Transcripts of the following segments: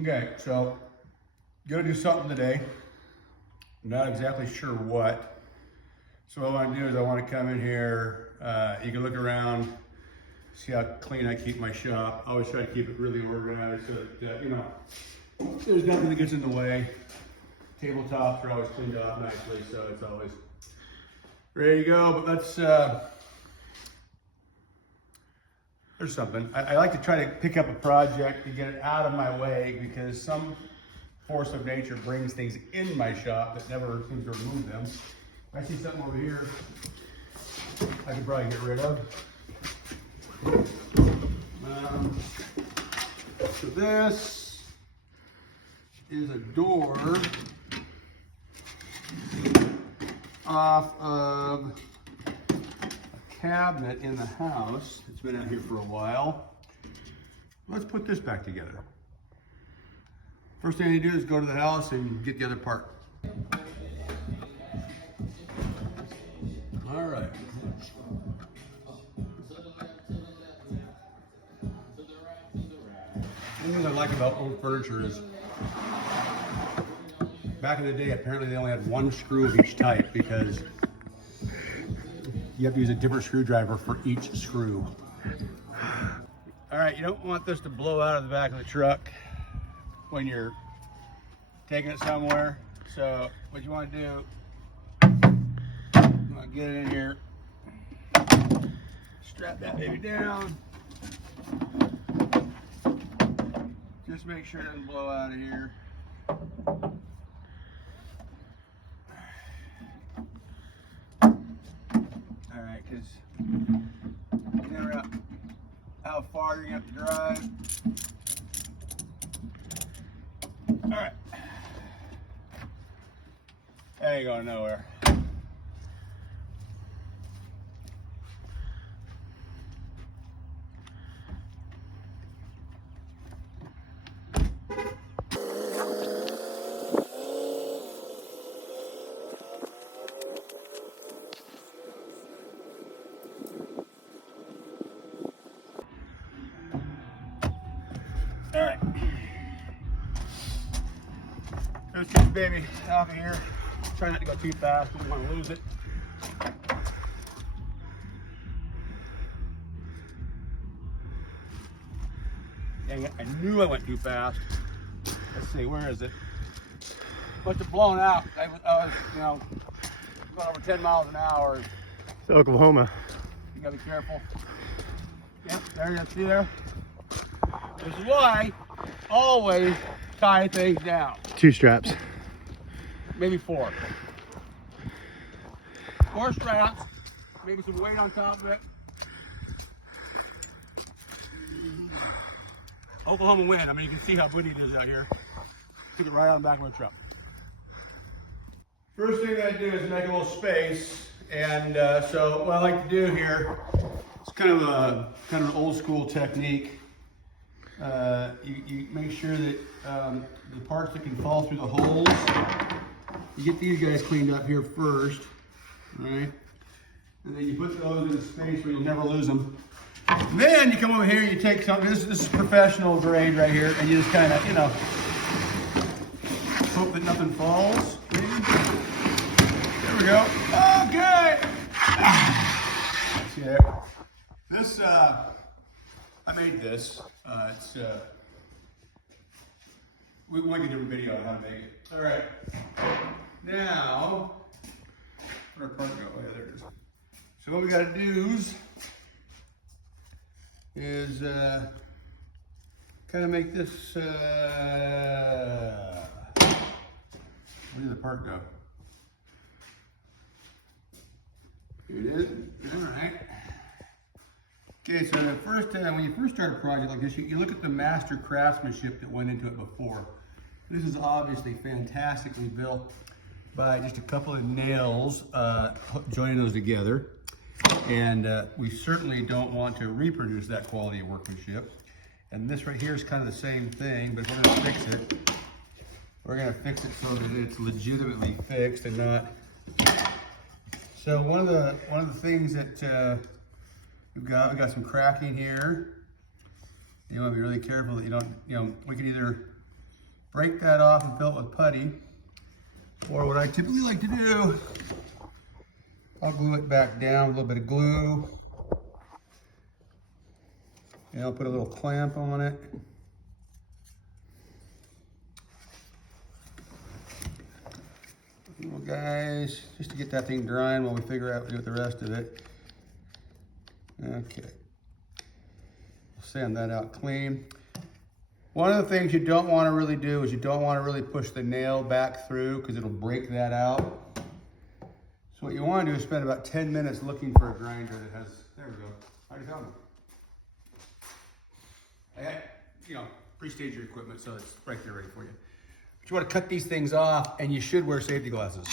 Okay, so gonna do something today. Not exactly sure what. So what I want to do is I want to come in here. You can look around, see how clean I keep my shop. I always try to keep it really organized so that there's nothing that gets in the way. Tabletops are always cleaned up nicely, so it's always ready to go. But let's. There's something. I like to try to pick up a project to get it out of my way because some force of nature brings things in my shop that never seems to remove them. I see something over here I could probably get rid of. So this is a door off of cabinet in the house. It's been out here for a while. Let's put this back together. First thing you do is go to the house and get the other part. All right. One thing I like about old furniture is back in the day, apparently they only had one screw of each type because you have to use a different screwdriver for each screw. All right, you don't want this to blow out of the back of the truck when you're taking it somewhere. So what you want to do, you want to get it in here, strap that baby down. Just make sure it doesn't blow out of here. Because you never know how far you're going to have to drive. All right. That ain't going nowhere. All right, let's get the baby off of here. Try not to go too fast, we don't want to lose it. Dang it, I knew I went too fast. Let's see, where is it? Must have blown out. I was going over 10 miles an hour. It's Oklahoma. You gotta be careful. Yep, there you see there. This is why always tie things down. 2 straps. Maybe 4. 4 straps, maybe some weight on top of it. Oklahoma wind. I mean, you can see how windy it is out here. Took it right on the back of my truck. First thing I do is make a little space, and so what I like to do here, it's kind of an old school technique. You make sure that the parts that can fall through the holes, you get these guys cleaned up here first, right? And then you put those in a space where you'll never lose them. And then you come over here and you take something, this is professional grade right here, and you just kind of, hope that nothing falls. There we go. Okay. See there? This, I made this. We want to do a video on how to make it. All right. Now, where'd our part go? Oh, yeah, there it is. So what we got to do is kind of make this. Where did the part go? Here it is. All right. Okay, so the first when you first start a project like this, you look at the master craftsmanship that went into it before. This is obviously fantastically built by just a couple of nails joining those together. And we certainly don't want to reproduce that quality of workmanship. And this right here is kind of the same thing, but if we're going to fix it, we're going to fix it so that it's legitimately fixed and not. So one of the things that we've got some cracking here. You want to be really careful that you don't, we could either break that off and fill it with putty. Or what I typically like to do, I'll glue it back down with a little bit of glue. And I'll put a little clamp on it. Little guys, just to get that thing drying while we figure out what to do with the rest of it. Okay. We'll sand that out clean. One of the things you don't want to really do is you don't want to really push the nail back through because it'll break that out. So what you want to do is spend about 10 minutes looking for a grinder that has, there we go, I already found it. I had, you know, pre-stage your equipment so it's right there ready for you. But you want to cut these things off and you should wear safety glasses.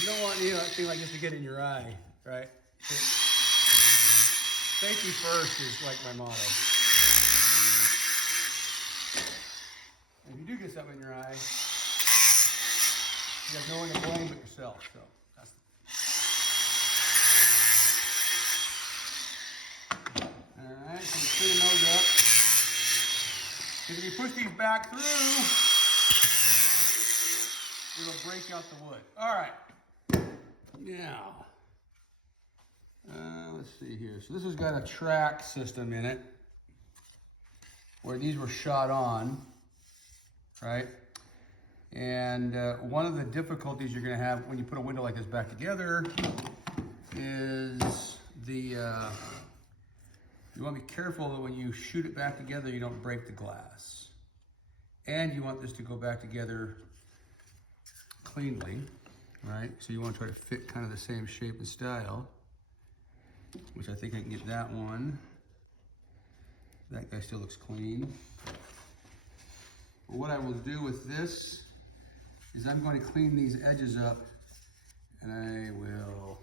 You don't want anything like this to get in your eye, right? Safety first is like my motto. And if you do get something in your eye, you have no one to blame but yourself. So that's all right. So you clean those up. Because if you push these back through, it'll break out the wood. All right. Now, let's see here. So this has got a track system in it where these were shot on, right? And one of the difficulties you're going to have when you put a window like this back together is you want to be careful that when you shoot it back together, you don't break the glass. And you want this to go back together cleanly. Right, so you want to try to fit kind of the same shape and style, which I think I can get that one. That guy still looks clean. But what I will do with this is I'm going to clean these edges up and I will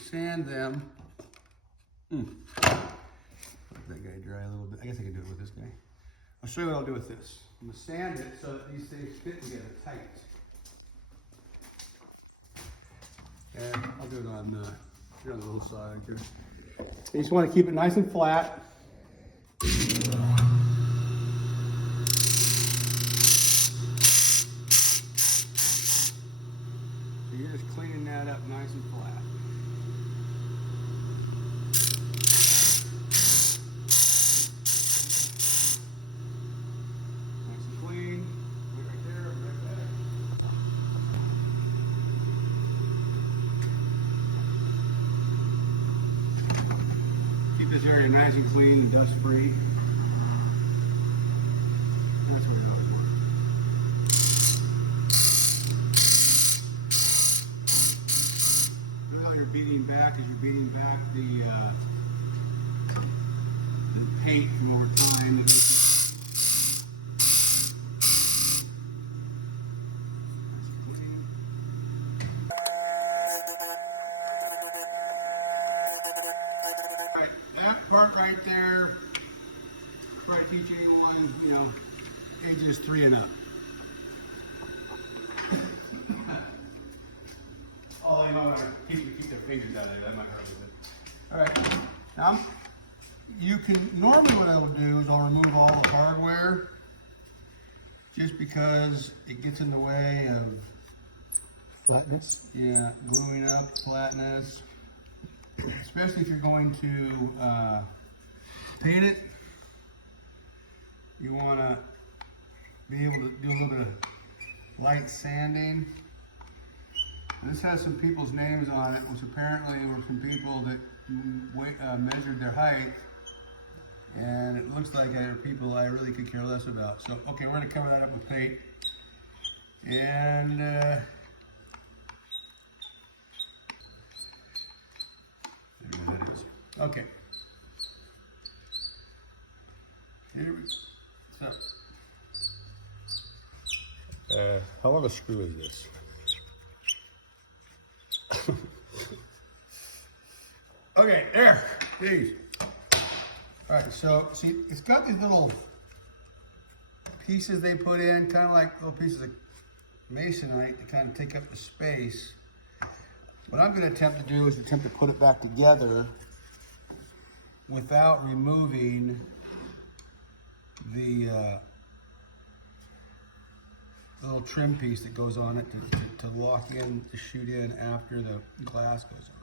sand them. Let that guy dry a little bit. I guess I can do it with this guy. I'll show you what I'll do with this. I'm going to sand it so that these things fit together tight. And I'll do it on the little side here. You just want to keep it nice and flat. So you're just cleaning that up nice and flat. Nice and clean. Right there, right there. Keep this area nice and clean and dust free. That's what I always want. How you're beating back as you're beating back the paint from over time. That part right there, try to teach anyone, ages 3 and up. Oh, you know, keep their fingers out of there. That might hurt a little bit. All right. Now, normally what I will do is I'll remove all the hardware just because it gets in the way of flatness. Yeah, gluing up, flatness. Especially if you're going to paint it, you want to be able to do a little bit of light sanding. And this has some people's names on it, which apparently were from people that measured their height, and it looks like they're people I really could care less about. So, okay, we're going to cover that up with paint, and there that is. Okay. Here we go. So, how long a screw is this? Okay, there. Jeez. All right, so see, it's got these little pieces they put in, kind of like little pieces of masonite to kind of take up the space. What I'm going to attempt to do is attempt to put it back together without removing the little trim piece that goes on it to lock in, to shoot in after the glass goes on.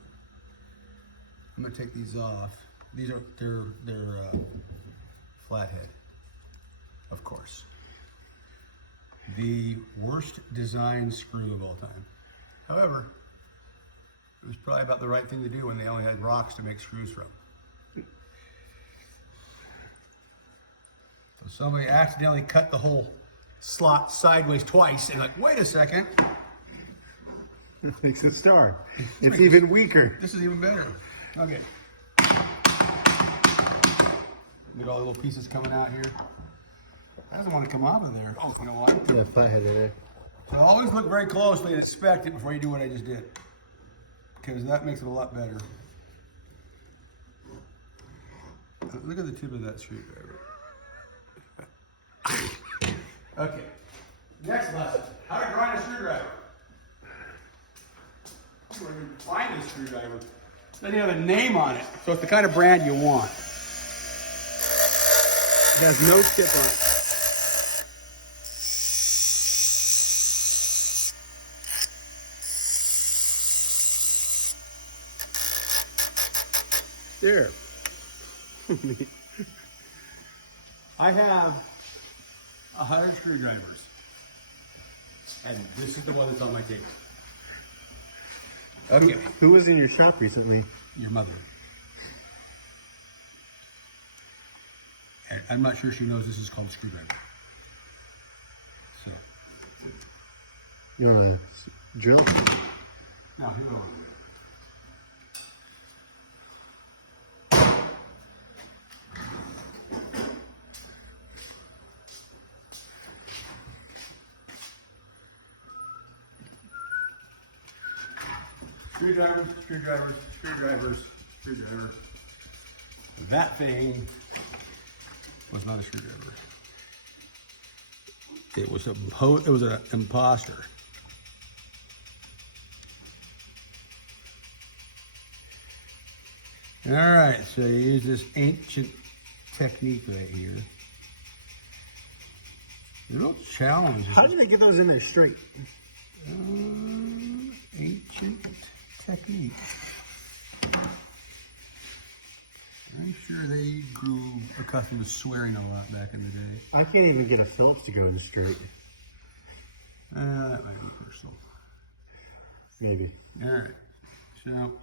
I'm going to take these off. These are, they're flathead, of course. The worst design screw of all time. However, it was probably about the right thing to do when they only had rocks to make screws from. So somebody accidentally cut the whole slot sideways twice and like, wait a second. Makes it star. It's even weaker. This is even better. Okay. Look at all the little pieces coming out here. That doesn't want to come out of there. Oh, you know what? Yeah, flathead in there. So always look very closely and inspect it before you do what I just did, because that makes it a lot better. Look at the tip of that screwdriver. Okay. Next lesson: how to grind a screwdriver. Where you find this screwdriver? Doesn't have a name on it, so it's the kind of brand you want. It has no tip on it. There. I have 100 screwdrivers, and this is the one that's on my table. Okay. Who was in your shop recently? Your mother. And I'm not sure she knows this is called a screwdriver. So. You want to drill? Now, here we go. Screwdrivers, screwdrivers, screwdrivers, screwdrivers. That thing was not a screwdriver. It was an imposter. All right, so you use this ancient technique right here. The real challenge is How do they get those in there straight? ancient technique. I'm sure they grew accustomed to swearing a lot back in the day. I can't even get a Phillips to go in straight. That might be personal. Maybe. All right. So,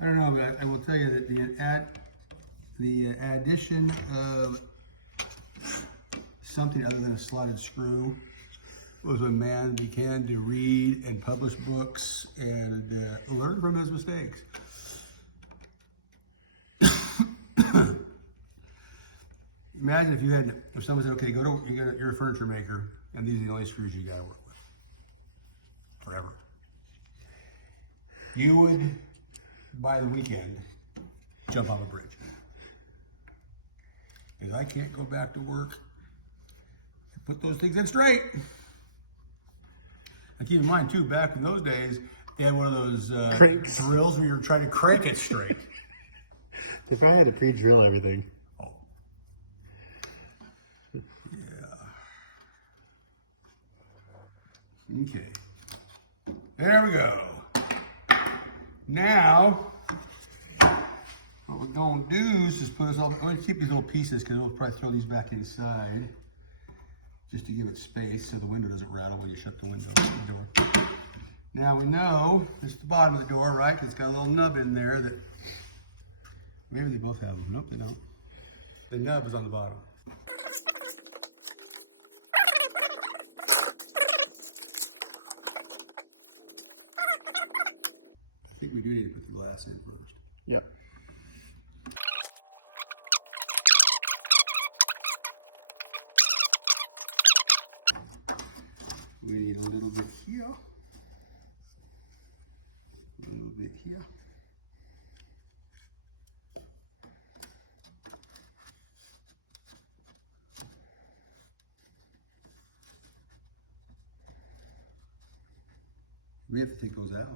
I don't know, but I will tell you that the addition of something other than a slotted screw was when man began to read and publish books and learn from his mistakes. Imagine if someone said, okay, you're a furniture maker, and these are the only screws you gotta work with. Forever. You would, by the weekend, jump off a bridge. Because I can't go back to work and put those things in straight. And keep in mind too, back in those days, they had one of those drills where you're trying to crank it straight. They probably had to pre-drill everything. Oh. Yeah. Okay. There we go. Now, what we're gonna do is just put us all, I'm gonna keep these little pieces because we'll probably throw these back inside just to give it space so the window doesn't rattle when you shut the window. The door. Now we know it's the bottom of the door, right? 'Cause it's got a little nub in there that, maybe they both have them. Nope, they don't. The nub is on the bottom. I think we do need to put the glass in first. Yep. We need a little bit here. A little bit here. We have to take those out.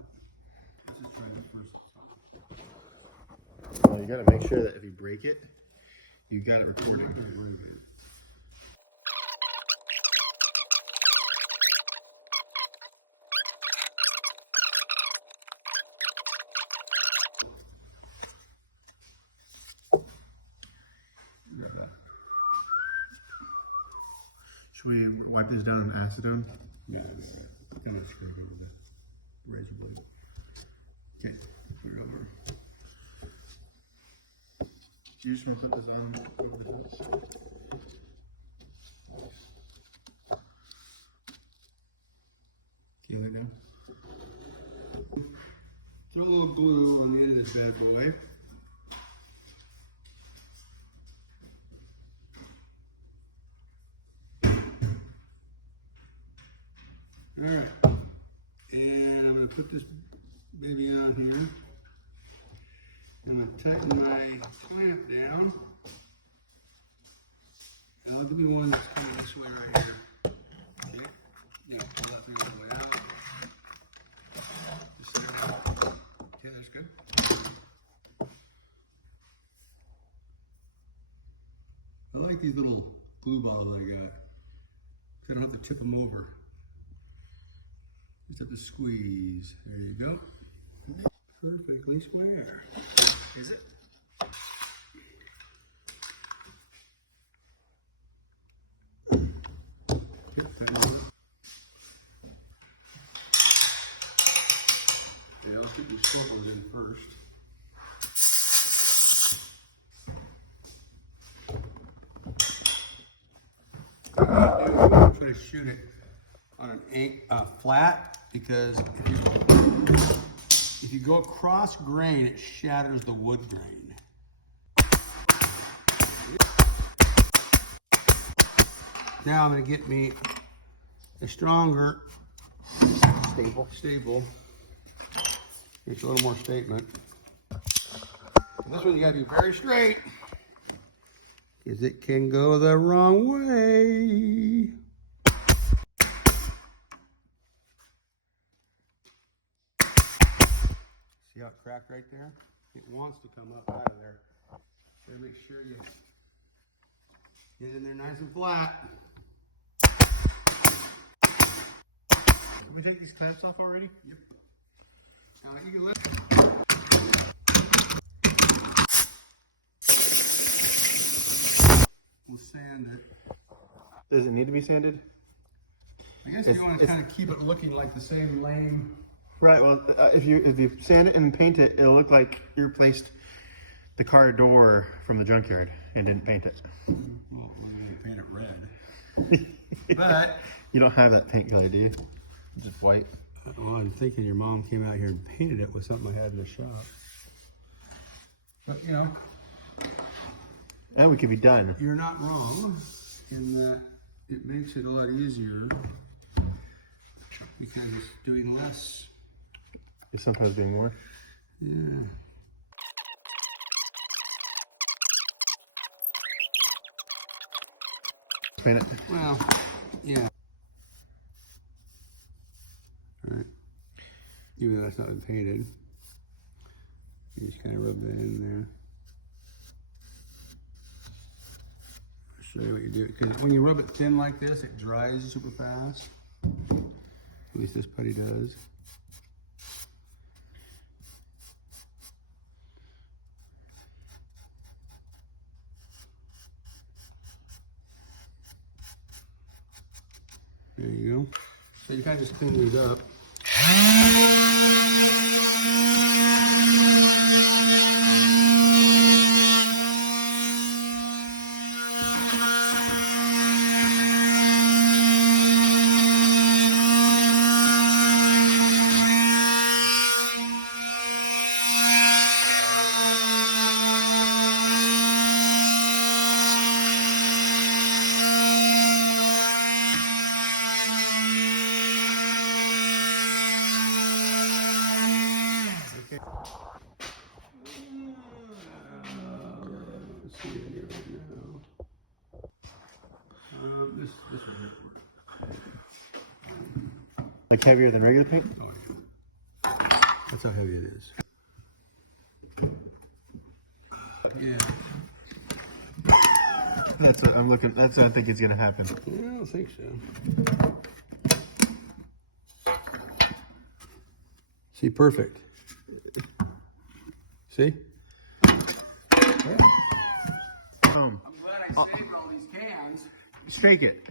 Let's just try this first. Well, you gotta make sure that if you break it, you got it recording. Should we wipe this down with acetone? Yeah, it's kind of scrape over the razor blade. Okay, put it over. You just want to put this on over the top? Okay, lay down. Throw a little glue on the end of this bad boy. All right, and I'm going to put this baby on here. I'm going to tighten my clamp down. I'll give me one that's kind of this way right here. Okay, pull that thing all the way out. Just like that. Okay, that's good. I like these little glue balls I got. I don't have to tip them over. Just have to squeeze. There you go. Perfectly square. Is it? Yep, that is it. Yeah, let's get these circles in first. What I'm gonna try to shoot it on an flat, because if you go across grain, it shatters the wood grain. Now I'm going to get me a stronger staple. It's a little more statement. And this one you got to be very straight, because it can go the wrong way. See how it cracked right there? It wants to come up out of there. So make sure you get in there nice and flat. Can we take these clamps off already? Yep. Now you can let we'll sand it. Does it need to be sanded? I guess if you want to kind of keep it looking like the same lane. Right, well, if you sand it and paint it, it'll look like you replaced the car door from the junkyard and didn't paint it. Well, we're going to paint it red. But you don't have that paint color, do you? Just white? well, I'm thinking your mom came out here and painted it with something I had in the shop. But, And we could be done. you're not wrong in that it makes it a lot easier because it's doing less. It's sometimes doing more. Yeah. Paint it. Well, yeah. All right. Even though it's not been painted, you just kind of rub that in there. I'll show you what you do. Because when you rub it thin like this, it dries super fast. At least this putty does. There you go. So you kind of just clean these up. Let's see it here right now. This one here. Like heavier than regular paint? Oh, yeah. That's how heavy it is. Yeah. That's what I'm looking. That's what I think is gonna happen. Yeah, I don't think so. See, perfect. See? Yeah. Boom. I'm glad I saved all these cans. Shake it.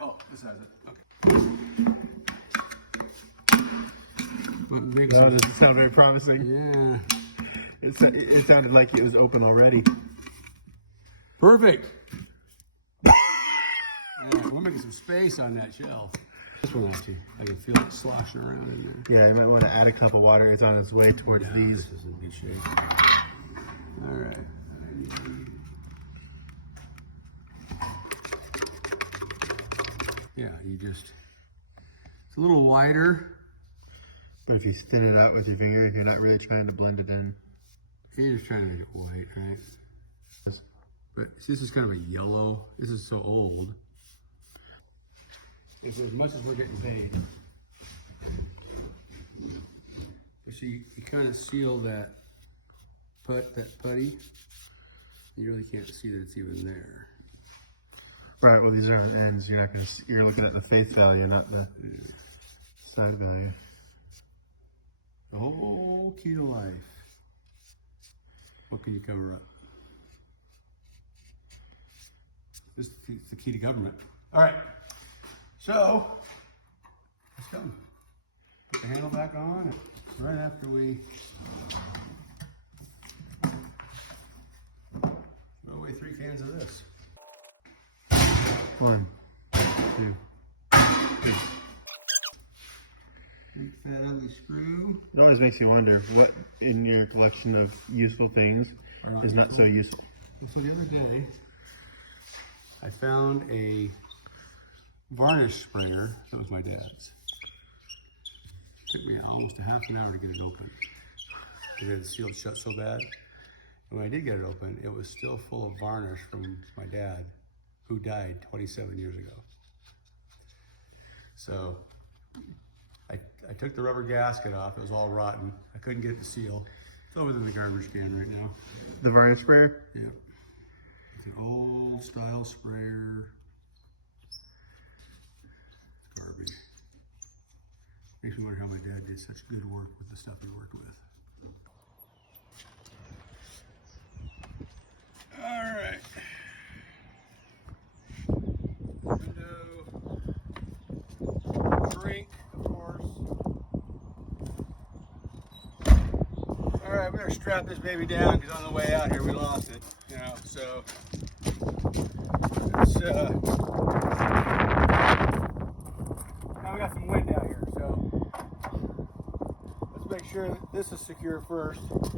Oh, this has it. Okay. That doesn't sound very promising. Yeah. It sounded like it was open already. Perfect. We're making some space on that shelf. This one actually, I can feel it sloshing around in there. Yeah, you might want to add a cup of water. It's on its way towards No, these. this is in good shape. All right. Yeah, you just, it's a little wider. But if you thin it out with your finger, if you're not really trying to blend it in. You're just trying to make it white, right? But see, this is kind of a yellow. This is so old. It's as much as we're getting paid. You see, you kind of seal that putty. You really can't see that it's even there. Right. Well, these aren't ends. You're not gonna. You're looking at the face value, not the side value. The whole key to life. What can you cover up? This is the key to government. All right. So, let's go. Put the handle back on right after we throw away 3 cans of this. 1, 2, 3. Big fat ugly screw. It always makes you wonder what in your collection of useful things is not so useful. So the other day, I found a varnish sprayer that was my dad's. It took me almost a half an hour to get it open. It had sealed shut so bad. And when I did get it open, it was still full of varnish from my dad, who died 27 years ago. So I took the rubber gasket off. It was all rotten. I couldn't get it to seal. It's over in the garbage can right now. The varnish sprayer? Yeah. It's an old style sprayer. It's garbage. Makes me wonder how my dad did such good work with the stuff he worked with. All right. Window. Drink, of course. All right, we better strap this baby down because on the way out here we lost it. You know, so it's now we got some wind out here, so let's make sure that this is secure first. There we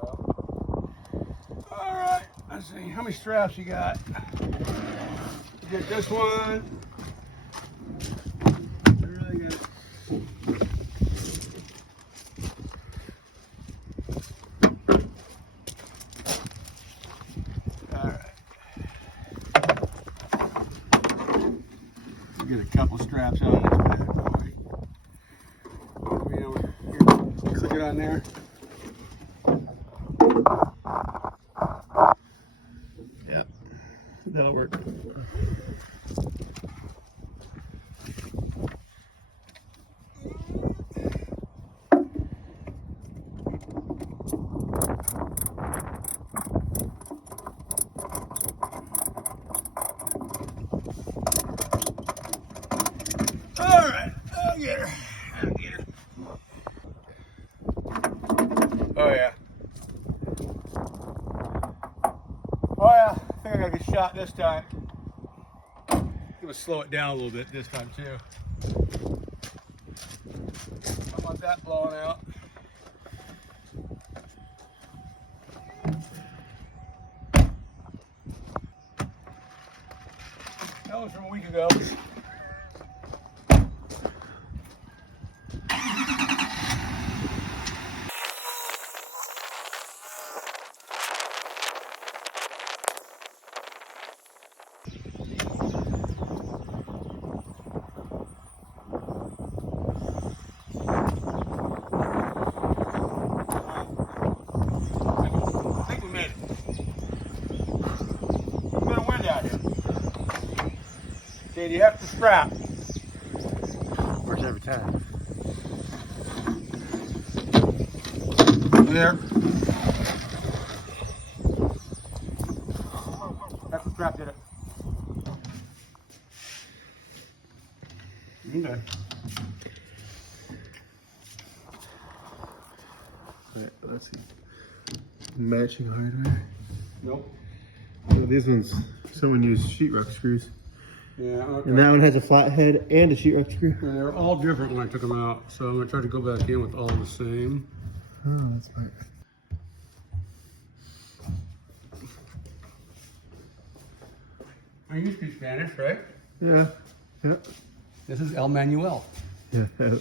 go. All right, let's see how many straps you got. You get this one. Really good. Get a couple straps on this bad boy. You know, here, click it on there. Yeah. That'll work. Oh yeah. Oh yeah, I think I gotta get shot this time. I'm gonna slow it down a little bit this time too. I want that blowing out. That was from a week ago. and you have to strap. Works every time. There. That's the strap did it. Okay. Alright, let's see. Matching hardware. Nope. Oh, these ones, someone used sheetrock screws. Yeah, okay. And that one has a flat head and a sheetrock screw. And they're all different when I took them out, so I'm gonna try to go back in with all the same. Oh, that's smart. You speak Spanish, right? Yeah. Yeah. This is El Manuel. Yeah. Yeah.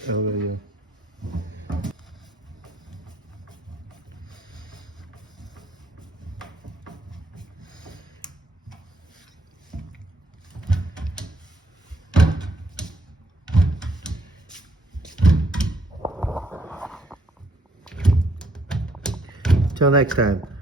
Till next time.